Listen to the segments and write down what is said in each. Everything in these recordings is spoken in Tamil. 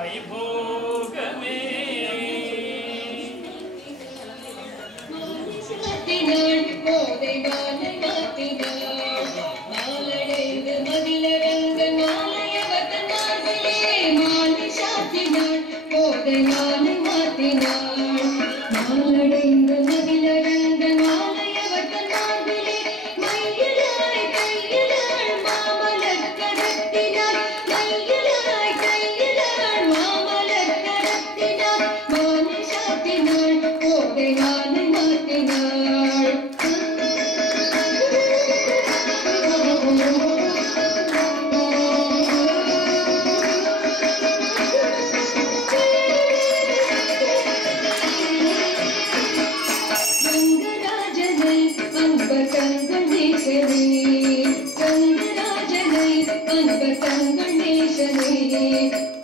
வைபோகமே போதை வானை மாத்தினாள் நாளடைந்து மதிலரங்க நாளையவதன் மார்பிலே மாலை சாத்தினாள் போதை வானை மாத்தினாள் நாளடைந்து மதிலரங்க நாளையவதன் மார்பிலே மையிலாய் கையிலாள் மாமலர் கடத்தினாள் மையிலாய் கையிலாள் மாமலர் கடத்தினாள் மாலை சாத்தினாள் போதை வானை மாத்தினாள்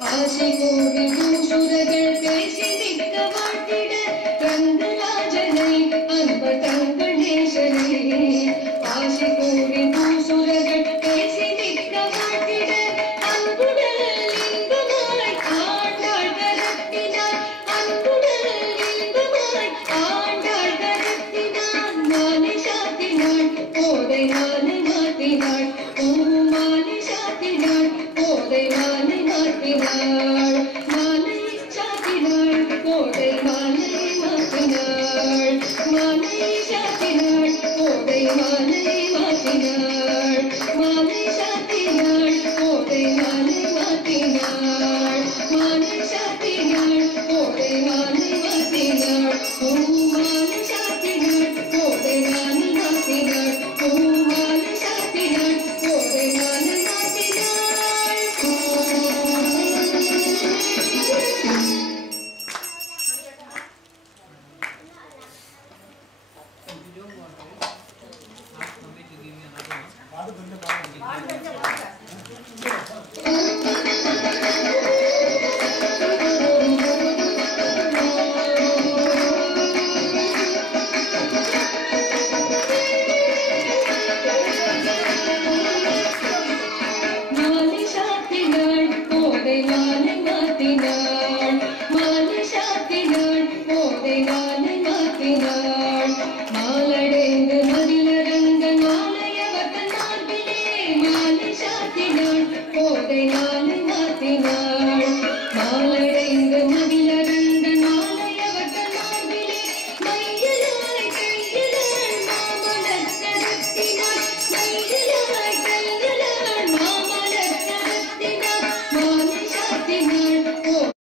ஆசை கோடி பூசுரர்கள் பேசி நிற்க மாட்டிட ரங்கராஜனை அன்பர் தங்கள் நேசனே ஆசை கோடி பூசுரர்கள் பேசி நிற்க மாட்டிட அன்புடல் இன்பமாய் ஆண்டாள் கரத்தினார் அன்புடல் இன்பமாய் ஆண்டாள் கரத்தினார் மாலை சாத்தினாள் போதை மாலை மாத்தினாள் மாலை சாத்தினாள் போதை மாலை மாத்தினாள் மாலை சாத்தினாள் போதை மாலை மாத்தினாள் மாலை சாத்தினாள் போதை மாலை மாத்தினாள் மாலை சாத்தினாள் போதை மாலை மாத்தினாள் மாலை சாத்தினாள் போதை மாலை மாத்தினாள் மாலை சாத்தினாள் போதை மாலை மாத்தினாள் மாலை சாத்தினாள் போதை மாலை மாத்தினாள் மாலடைந்து மதிலரங்க நாளையவதன் மார்பிலே மாலை சாத்தினாள் போதை